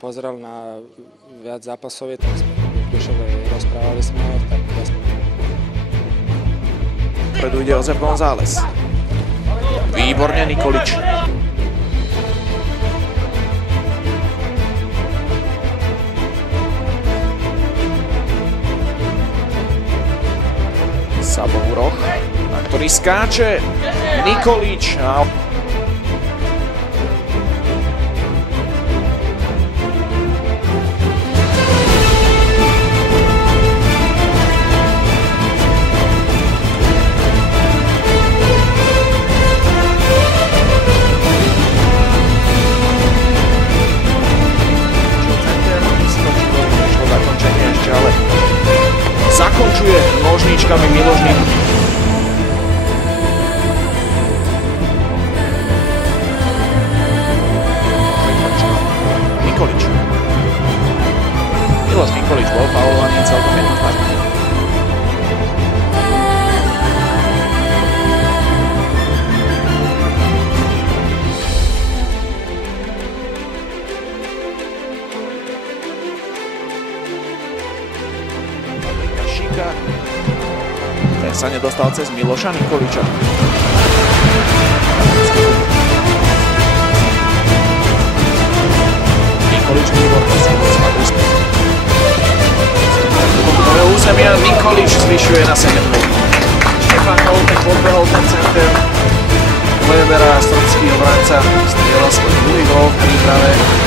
pozeral na viac zápasov, tak sme rozprávali sme, tak Predu ide Jozef González. Výborne Nikolič. Sabouroch, na ktorý skáče Nikolič. Zakončuje nožničkami Miloš Nikolič. Miloš Nikolič bol faulovaný celkom jednoznačne. Ten sa nedostal cez Miloša Nikoliča. Nikolič výborný súboj s do územia Nikolič zvyšuje na 7. Štefan Koltek podbehol ten center. Vojebera srbský obranca strieľa svoj druhý gól v príprave.